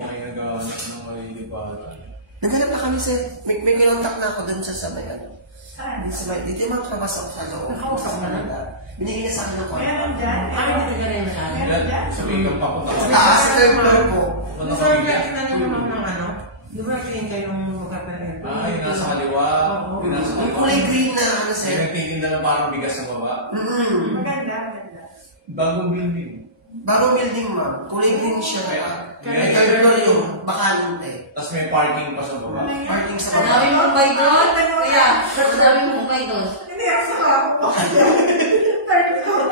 pa kayo nagawa ng malilipatan. Naghanap na kami sa, may kinontak na ako dun sa sabay, Saan? Dito yung mga kapasok sa loob. Nakausap na lang. Binigay na sa akin ng kontak. Meron dyan? Dito ka rin sa akin. Meron dyan? Sabihin kang papunta ka. Taas, third floor po. Gusto rin natin na naman ng ano? Di ba tingin kayo ng magkakaroon? Yung nasa kaliwa. Yung nasa Yung kaliwa. kulay green na, sir. Yung nagtitinda na parang bigas sa baba. Maganda, maganda. Bagong building. Bagong building, ma'am. Kulay green siya. May Kaya- third floor yung bakalante. Tapos may parking pa sa baba. Parking sa Ang baba. dami mong bay doon? Kaya, ang dami mong bay doon. Hindi ako sa third floor.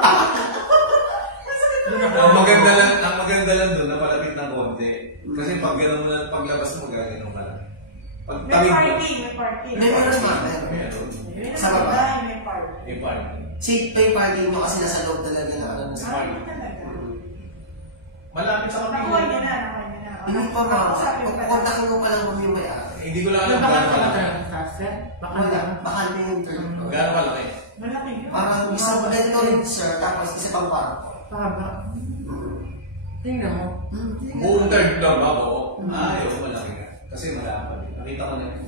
Ang maganda lang doon, napalapit ng konti. Kasi pag gano'n mo lang, paglabas mo, gano'n ka lang. Pag May tawid mo, parking, may parking. May meron, ma'am. meron. Sa baba. May parking. May parking. May parking mo kasi nasa loob talaga na ano. Talaga. Malapit sa kapila. Nakuha niya na, nakuha niya na. Hindi pa, ma'am. Sabi ko Kukontakin mo pa lang kung yung may Hindi ko lang alam Bakal gano'n ka kalaki. talaga sa sir? Bakal Wala. ka. Bakalante yung third floor. Gano'n kalaki. Malaki yun. Parang isang ganito rin, sir. Tapos isa pang kwarto. Pahaba. Tingnan mo. Buong third floor ba ako? Ayun, malaki ka. Kasi malapad. Nakita ko na yun.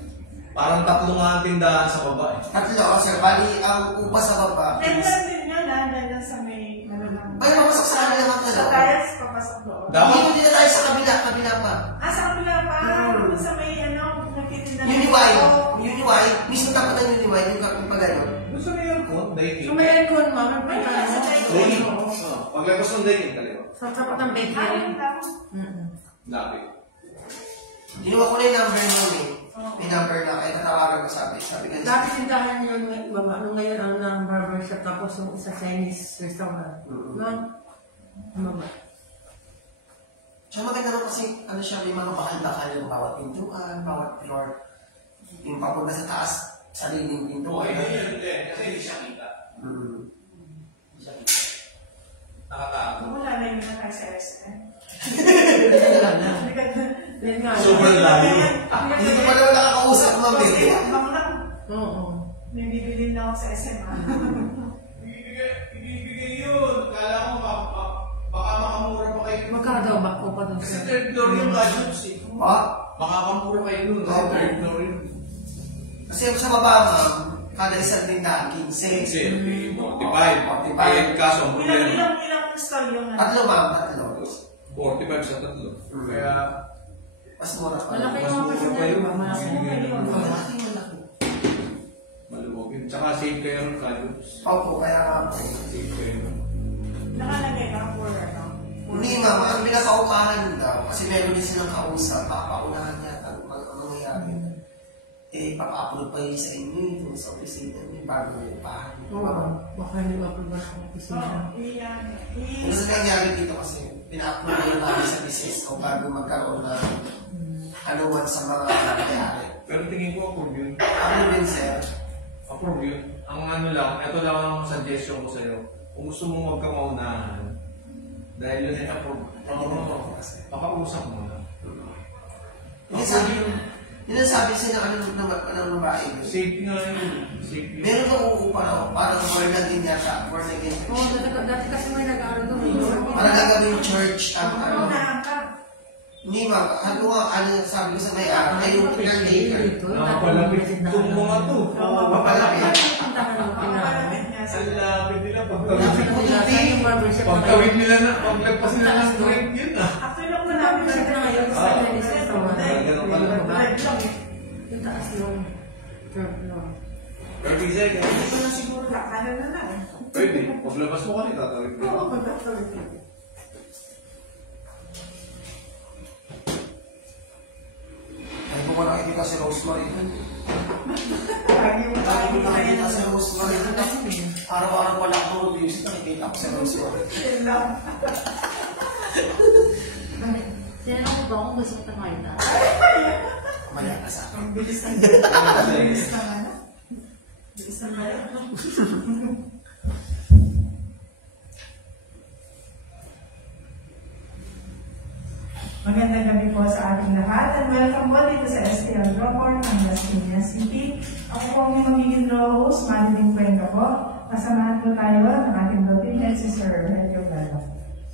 Parang tatlo nga ang tindahan sa baba eh. Tatlo, sir. Bali, ang upa sa baba. Nandun din yun, nandun sa may, ano lang. Ay, papasok sa kanila mga Sa dalawa. tiles, papasok doon. Dapat, Hindi na tayo sa kabila pa. Sa kabila pa, sa may, ano, nagtitinda ng- Uniwide. Uniwide. Mismo tapat ng Uniwide. Yung kapag pa gano'n. gusto mo yun po? Dating. So may aircon, mama. May aircon. Dating. Paglabas ng dating, kaliwa. Sa tapat ng bakery. Ayun lang. Lapit. Ginawa ko na yung number nun eh. May number na kaya natawagan ko sabi. Sabi ka Dati tindahan yun, baba. Nung ngayon ang barbershop, tapos yung isa Chinese restaurant. No? Baba. siya maganda rin kasi ano siya, may mga bakal-bakal yung bawat pintuan, bawat floor. Yung papunta sa taas, sariling pintuan. Kasi hindi siya kita. Hindi siya kita. Nakatago. Wala na yun na tayo sa SM. Wala na. Yan nga. Sobrang layo. Hindi ko pa naman nakakausap mo, Kasi, baby. baka na, Oo. may bibili na ako sa SM, ha? Ibibigay yun. Kala ko baka makamura pa kayo. Magkano daw ba ko pa doon? Kasi third floor yung gadgets eh. Pa? Makakamura kayo dun. Kasi Okay. third floor yun. Kasi sa baba, ma'am, kada isang tindahan, 15. Kasi 45. Kaso ang problema. Ilang stall yung ano? Tatlo, ma'am, tatlo. 45 sa tatlo. Kaya, Mas mura pa. Malaki mas yung mura kasi pa yun. na. Malaki yung Malaki, malaki. Maluwag yun. Tsaka safe kayo ng gadgets. Opo, kaya nga po. Safe kayo. Nakalagay ka for ano? Hindi, ma'am, ang pinapaupahan daw, kasi meron din silang kausap, papaunahan niya ang mangyayari. Papa-upload pa yun sa inyo, yung sa opisina niyo, bago upahan. Oo. Baka hindi ma-approve na ang opisina. Iyan. Ano sa nangyari dito kasi, pina-upload yun namin sa business ko bago magkaroon ng haluan sa mga nangyayari. Pero tingin ko approve yun. Ano din, sir? Approve yun. Ang ano lang, ito lang ang suggestion ko sa'yo. Kung gusto mo magkamaunahan, dahil yun ay approve. Makausap mo na. Hindi sabi siya ng babae. Safety nga yun. Safety. Meron na uupa na, parang born again yata, born again. Oo, dati kasi may nag-aaral doon. Parang gagawin church, ang ano. Unahan ka. Hindi ma'am, ano sabi ko sa may-ari, ay yung caretaker. Nakapalapit itong mga to. Papalapit. Puntahan ng pinaka. Kapalapit niya sa Ang lapit nila. Lapit mo hindi. Yung barbershop na Pagkawin nila na, paglagpas nila ng break yun ah. Actually, lang ko namin Barbershop na ngayon. Sa Chinese restaurant. Ganun pala. Live lang eh. Yung taas yung third floor. 30 seconds. Hindi ko na siguro lakanan na lang. Pwede. Paglabas mo kanina, tatawid ko. Oo, magkakawin ka. Ay, kung wala nakikita si Rosemary. Lagi yung Ay, kung tayo nakikita na si Rosemary. Araw-araw wala akong reviews, nakikita ko si Rosemary. Yun lang. Tinanong ko ba kung gusto ko kumain na? Maya ka sa akin. Ang bilis ng bilis ng ano? Bilis ng bayan. Magandang gabi po sa ating lahat and welcome po dito sa STL Dropor ng Las Piñas City. Ako po ang magiging host, Madeline Cuenca po. Kasamahan po tayo ng ating Philippine si Sir Helio Galo.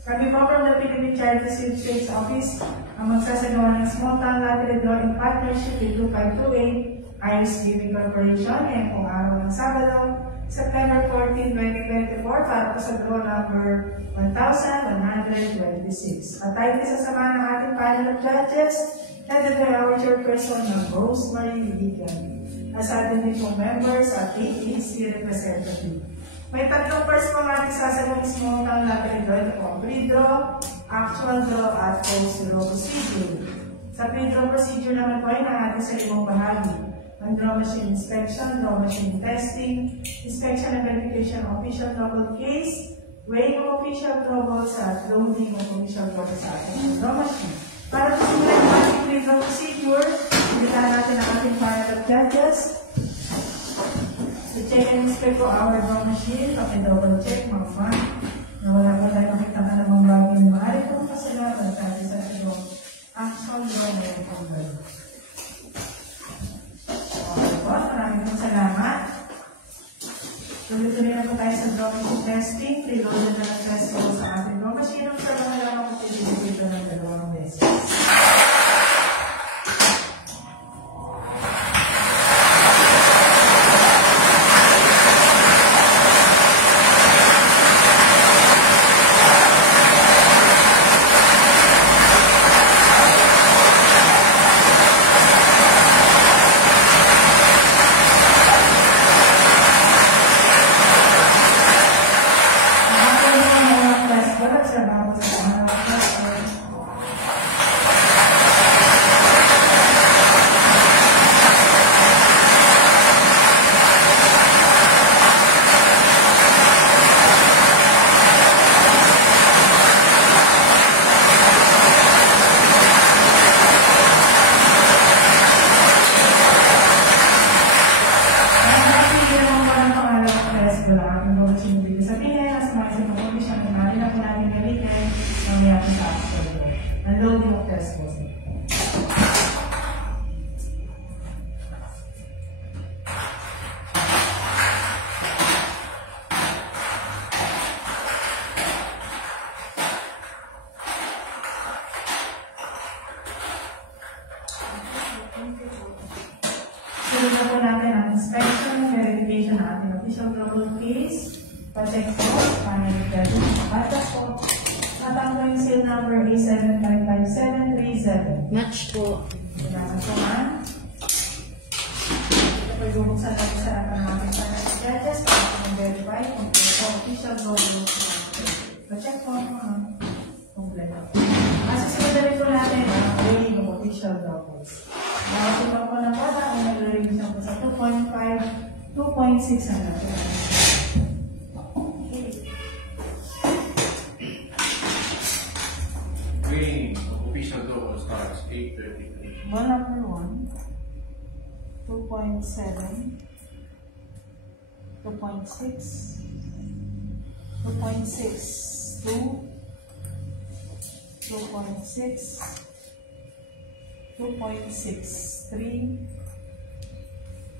Kami po from the Philippine Charity Sweepstakes Office ang magsasagawa ng small town lottery draw in partnership with 2528 Iris Giving Corporation ngayong pong araw ng Sabado, September 14, 2024 para po sa draw number 1126. At tayo kasama ng ating panel of judges, headed by our chairperson ng Rosemary Ligan. As ating din pong members at AEC representative. May tatlong first po natin sasagot ng small town lottery draw. Ito po ang pre-draw, actual draw, at post-draw procedure. Sa pre-draw procedure naman po ay natin sa ibang bahagi. Ang draw machine inspection, draw machine testing, inspection and verification of official double case, weighing of official draw balls, at loading of official draw sa ating draw machine. Para po simulan ang ating pre-draw procedure, invitahan natin ang ating panel of judges. I-check and inspect ko our draw machine. Paki-double check, mama. Na wala pa tayo makita ka namang bagay na maaari kong kasalanan sa ating sa ibang actual draw na yung pagbayo. Okay po, maraming pong salamat. Tuloy-tuloy na po tayo sa draw machine testing. Preloaded na ng test ko sa ating draw machine. Ang sa mga lang ako pinilipito ng dalawang beses. Sunod na po natin ang inspection, verification ng ating official global case, pa-check po, panel return, bata po, at ang point seal number A755737. Match po. Salamat po, ma'am. Ito po ibubuksan natin sa ating panel judges para po mag-verify kung po official global case. Pa-check po, ma'am. Kompleto. Masusunod na rin po natin ang weighing of official global case. Bakit ito po ng bata, kung nag-release na po sa 2.5, 2.6 na natin. Weighing of official global starts 8:33. Ball number 1, 2.7, 2.6, 2.6, 2, 2.6, 2.6, 3,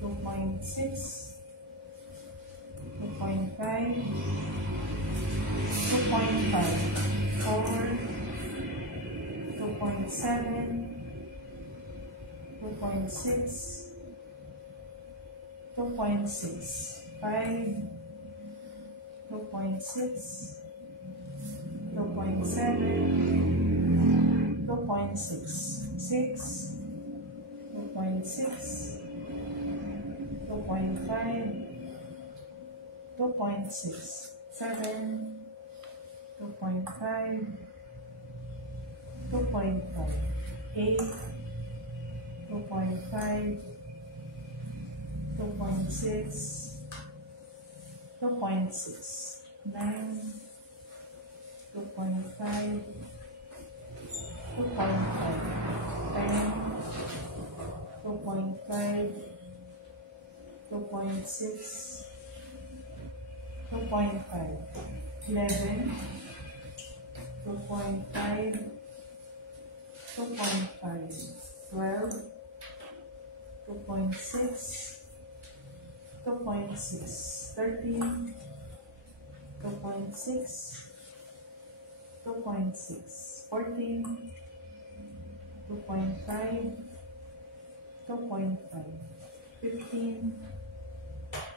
2.6, 2.5, 2.5, 4, 2.7, 2.6, 2.6, 5, 2.6, 2.7, 2.6, 6, 2.6, 2.5, 2.6, 7, 2.5, 2.5, 8, 2.5, 2.6, 2.6, 9, 2.5, 2.5, 10, 2.5, 2.6, 2.5, 11, 2.5, 2.5, 12, 2.6, 2.6, 13, 2.6, 2.6, 14, 2.5, 2.5, 15,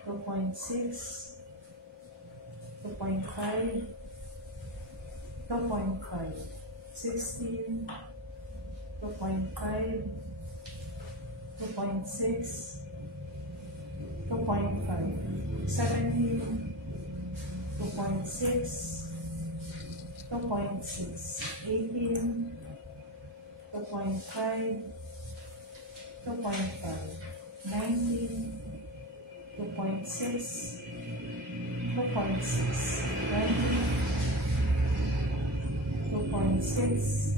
2.6, 2.5, 2.5, 16, 2.5, 2.6, 2.5, 17, 2.6, 2.6, 18, 2.5, 2.5, 19, 2.6, 2.6, 20, 2.6,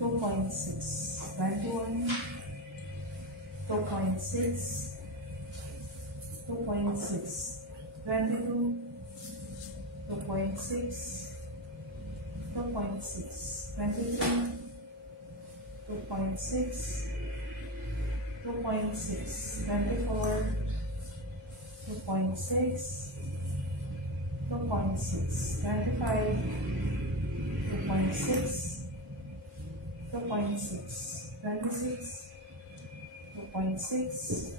2.6, 21, 2.6, 2.6, 22, 2.6, 2.6, 23, 2.6, 2.6, 24, 2.6, 2.6, 25, 2.6, 2.6, 26, 2.6,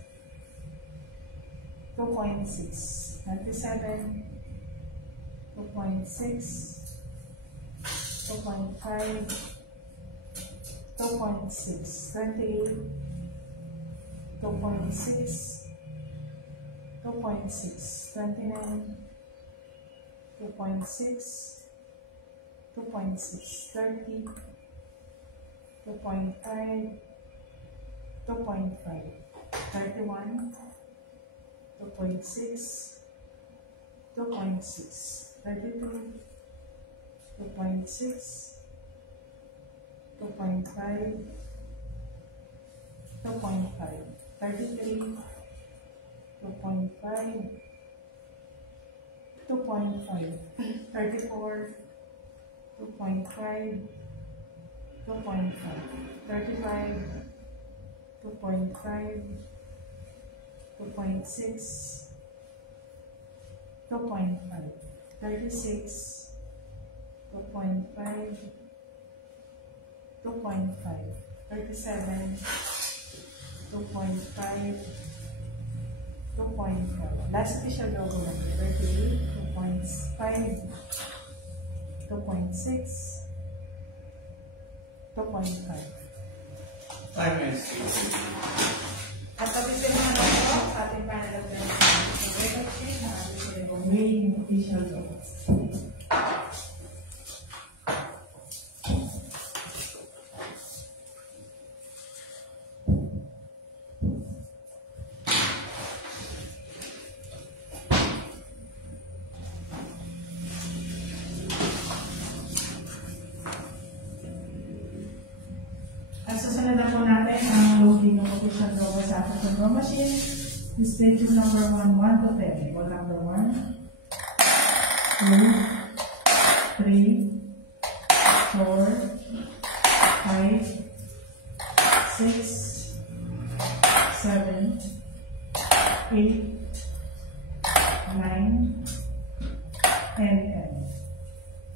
2.6, 27, 2.6, 2.5, 2.6, 28, 2.6, 2.6, 29, 2.6, 2.6, 30, 2.5, 2.5, 31, 2.6, 2.6, 32, 2.6, 2.5, 2.5, 33, 2.5, 2.5, 34, 2.5, 2.5, 35, 2.5, 2.6, 2.5, 36, 2.5, 2.5, 37, 2.5, 2.5. Last official logo number 38, 2.5, 2.6, 2.5. 5 minutes please. At tabisin naman ako sa ating panel of weighing official logos. Susunod na po natin ang loading ng official logo sa ating control machine. Display to number 1, 1 to 10. Call number 1, 2, 3, 4, 5, 6, 7, 8, 9, and 10.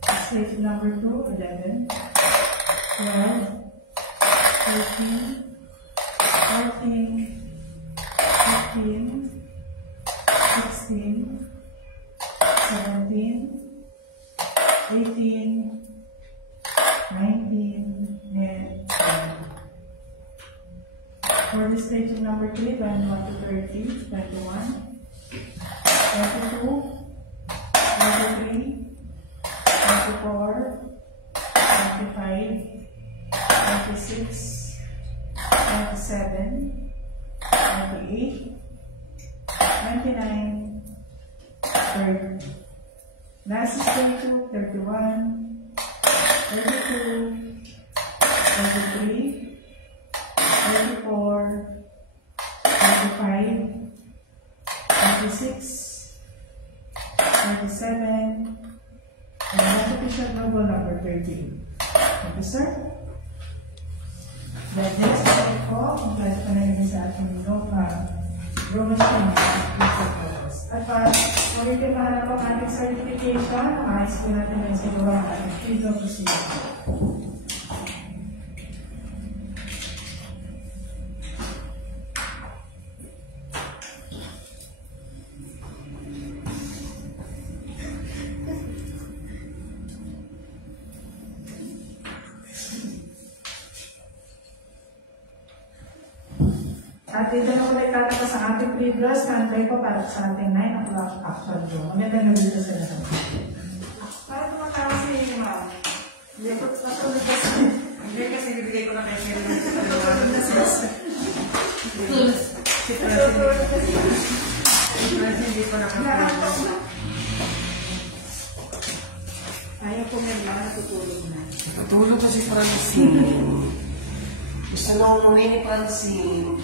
Display to number 2, 11, 12, 13, 14, 15, 16, 17, 18, 19, and 20. For the stage of number 3, 21 to 30, 21, 22, 23, 24, 25, 26, 27, 28, 29, 30. Last is 32, 31, 32, 33, 34, 35, 36, 37, and that official logo number 30. Thank you, sir. The next slide po, kung tayo pa na sa ating promotion at magiging po ang ating certification, maayos po natin ang sa gawa at freedom procedure. At dito na ulit tatapos ang ating previous country po para sa ating 9 o'clock actual po. Magandang gabi dito sa lahat. Para tumatawag sa iyo, ma'am. Hindi ko patulog kasi. Hindi kasi bibigay ko na kay Sherry sa paliwanag na sis. Si Francis hindi ko nakapagod. Ayaw po may mga natutulog na. Natulog na si Francine. Gusto na umuwi ni Francine.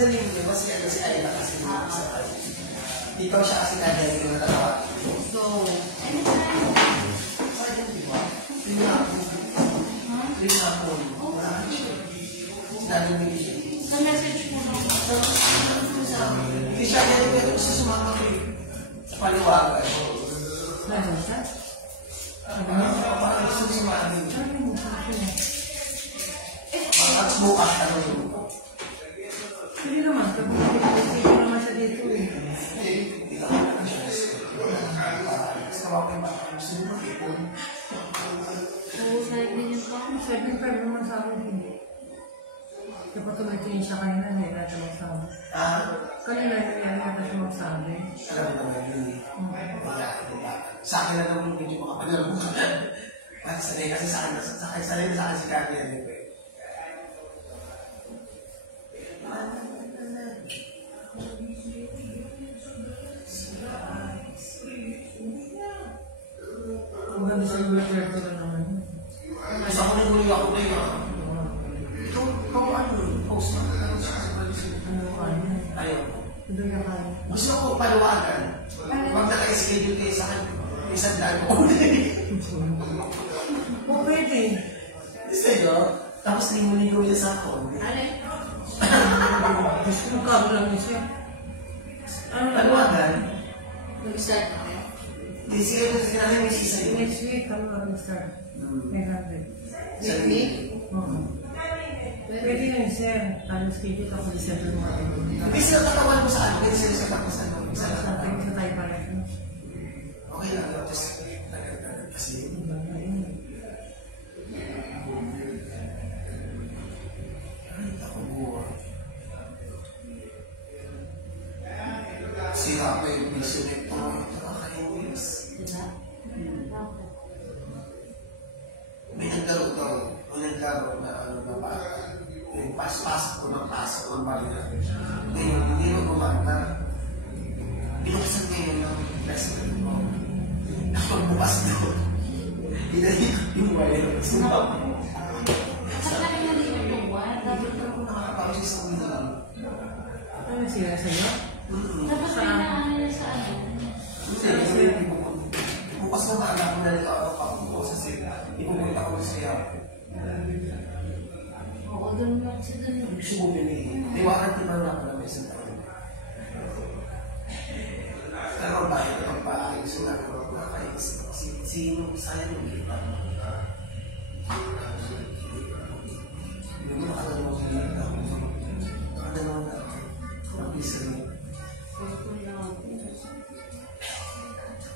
pinadaling niyo kasi ano si Ayla kasi sa kanya. Ikaw siya kasi nadali ko na talaga. So, Saan yun, di ba? Rinapon. Wala siya. Sinabi mo siya. Sa message mo lang. Hindi siya ganyan pero gusto sumama ko sa paliwagan. meron siya? Parang gusto sumama ko. Parang bukas ano yun. Hindi naman, kapag hindi naman siya dito eh. Oo, sa'yo din yung pa. 75 naman sa akin hindi. Kapag tumitingin siya kanina, hindi natin magsabi. Kanina, hindi natin siya magsabi. Alam mo naman yun eh. Sa akin na naman medyo makapanalang mo. Sanay kasi sa akin, sanay na sa akin si Kami yan eh. Ang ganda sa mga kwento na naman. Isa ko nung huli ako na yun. Ito, ano, post na. Ano kaya? Ayaw. Hindi na kaya. Gusto ko paluwagan. Pag naka-schedule kayo sa akin, isang daan ko. O pwede. Gusto nyo? Tapos limu-limu niya sa ako. Gusto mo kabo lang niya siya. Paluwagan? Mag-start na kayo. Hindi sige namin may sisa yun. Next week, kami mag-start. May 100. Sa week? Oo. Pwede yun, sir. Ano, schedule ako December mga Hindi sila katawan mo sa ano. Hindi sila sa tapos ano. Sa atin, sa tayo pa rin. Okay lang. Tapos, nagagagag kasi. Ay, ako buwa. Sira pa yung vision nito. Nakakainis. Diba? Bakit? May naglaro daw. May naglaro na ano na bata. Yung pasok ng barina. Ngayon, hindi mo gumanda. Binuksan ngayon ng best friend ko. Nakapagbukas doon. Hinalik yung wire. Sumap. Sa akin na din yung buwan. Dapat na ako nakakapawis sa ulo. Ano sila sa'yo? Tapos may naano na sa ano. Kasi bukas na maaga ko na nito ako papunta sa sila. Ipupunta ko sa iyo. Oo, doon mo kasi doon. Gusto mo pinili. Iwanan ko na ako na may sila. Pero ang bahay na pagpaayos na ako nakakainis. Sino sayang yung kita? Hindi mo nakalaman mo yung kita. Nakalaman na ako. Mabisa mo.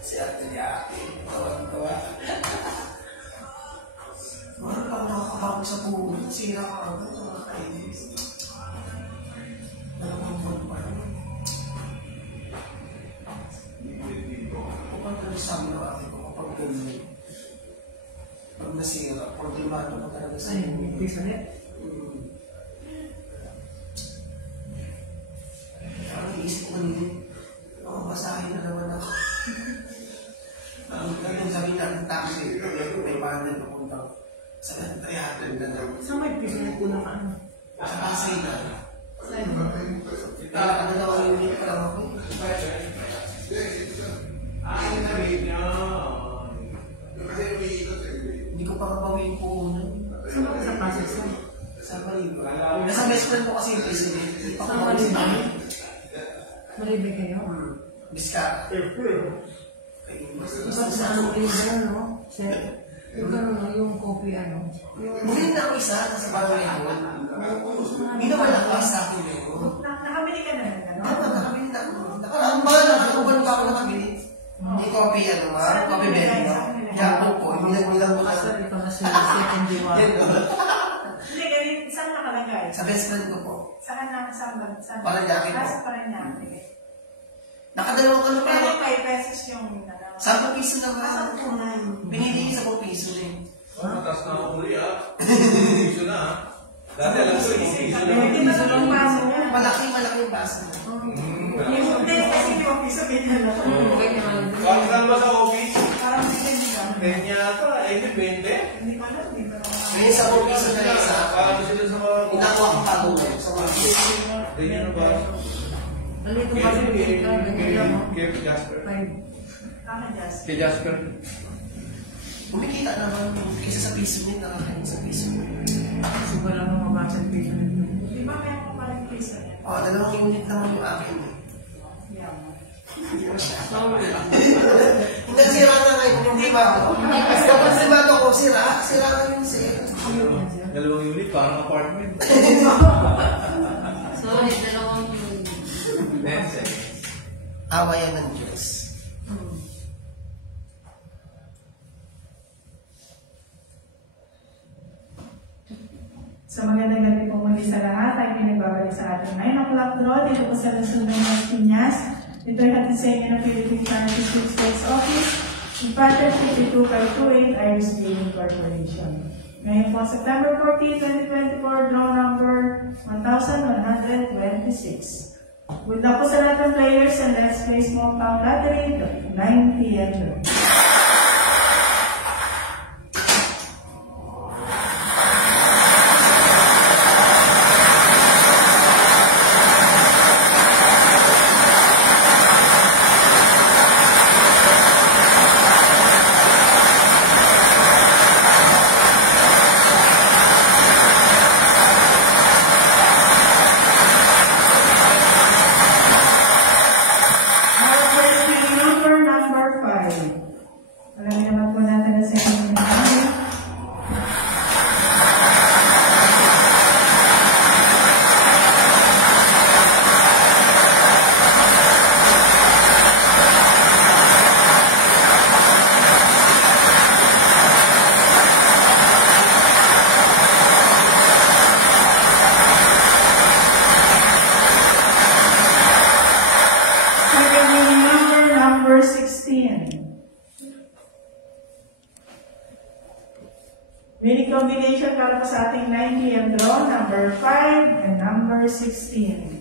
Si Ate niya. Tawa-tawa. Mahal pa ako nakakabawag sa puno. Sira ka ako. Nakakainis. Nalapang pa naman. Kapag sabi ng ate ko, kapag ganyan, pag nasira, problemado ko talaga sa Ay, iyo. hindi sa net. Parang iisip ko nito, masahin na naman ako. Ang sabi natin taxi, may bahan na napunta sa 300 na lang. Sa may piso ko na ano? Sa Pasay na. Kaya ka na daw ang unit pa lang ako. Hindi ko pa kapawin po una. Sa pasok sa. Sa Malibu. Nasa best friend ko kasi yung place niya. Hindi pa Sa kapawin sa Malibu? Malibig kayo? Biska. Basta sa ano kayo dyan, no? Sir, yung ano, yung coffee, ano? Bumili na ako isa, nasa bagay ko. Hindi naman lakas sa akin yun. Nakabili ka na ng gano'n? Nakabili na ako. Nakaraan ba? Nakakuban pa ako nakabili. Hindi coffee, ano nga? Coffee berry ba? Yapo po. Bilang-bilang mo na. Sir, ito na siya, second diwa. Hindi, ganyan. Saan nakalagay? Sa best friend ko po. Saan na? Saan? Paranaque po. Sa Paranaque. Nakadalawang ano pa. Pero 5 pesos yung ano. 10 piso naman. Binili 10 piso rin. Mataas na ako uli Piso na ah. Dati alam ko yung piso na. Hindi ba ito yung baso niya? Malaki yung baso. Hindi, kasi yung piso, ganyan lang. Ganyan. Bakit ba sa office? Parang hindi ganyan lang. 10 yata, 20. Hindi ko alam, hindi ko alam. May isa po piso na isa. Paano sila sa mga... Inakuha ko pagulay sa mga Ganyan na ba? Nandito kasi dito, ganyan mo. Kay Jasper. Tama, Jazz. Kay Jasper. kumikita naman kaysa sa piso niya, nakakain sa piso niya. Kasi wala mga budget piso nito. Di ba may ako pa rin piso niya? Oo, 2 unit naman yung akin. Yeah. Hindi mo siya. Hindi sira na ngayon, hindi ba ako? Kapag simato ko, sira na yung sira. 2 unit, parang apartment. Sorry, 2 unit. Awa yan ng Diyos. So magandang gabi po muli sa lahat. Ay pinagbabalik sa ating 9 o'clock draw dito po sa Luzon, Las Piñas. Ito ay hatid sa inyo ng Philippine Currency States Office, Department 52528, Iris Gaming Corporation. Ngayon po, September 14, 2024, draw number 1126. Good luck po sa lahat ng players and let's play small count lottery 9 p.m. draw. Winning combination para po sa ating 9 p.m. draw, number 5 and number 16.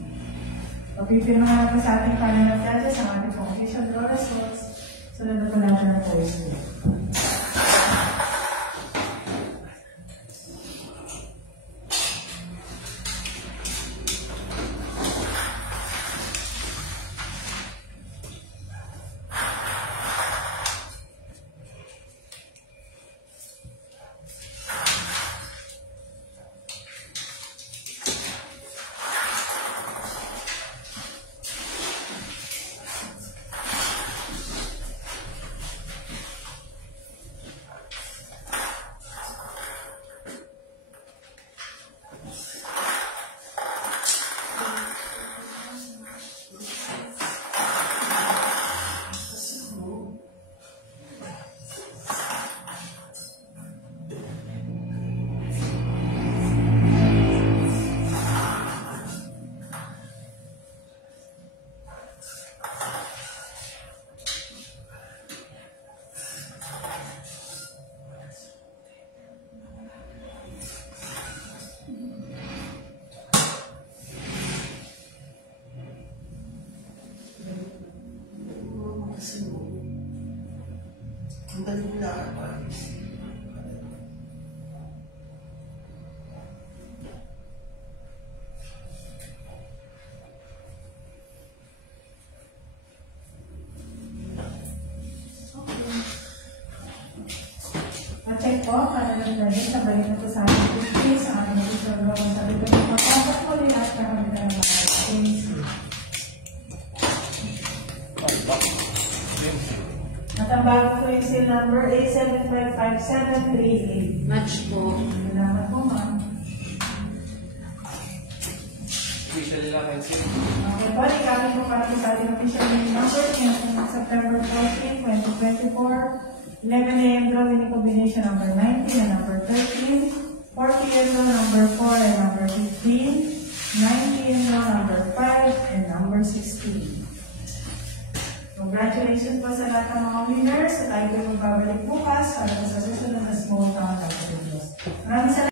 Pagpipirmahan po sa ating panel of judges ang ating official draw results. Sunod na po natin ang voice. Ang galing na Paris. Check po, para lang dahil sabay na po sa ating cookies, ang ating official draw. Sabi ko, mapapasok po rin at kakamit na ng mga cookies. At ang bago po yung seal number 8755738. Match po. Salamat po, ma'am. Official lang yan sila. Okay po, ikaw po para po sa ating official number ngayong September 14, 2024. 11 a.m. draw winning combination number 19 and number 13. 4 p.m. draw number 4 and number 15. 9 p.m. draw number 5 and number 16. Congratulations po sa lahat ng mga winners. At tayo po magbabalik bukas para sa susunod na small town. Maraming salamat.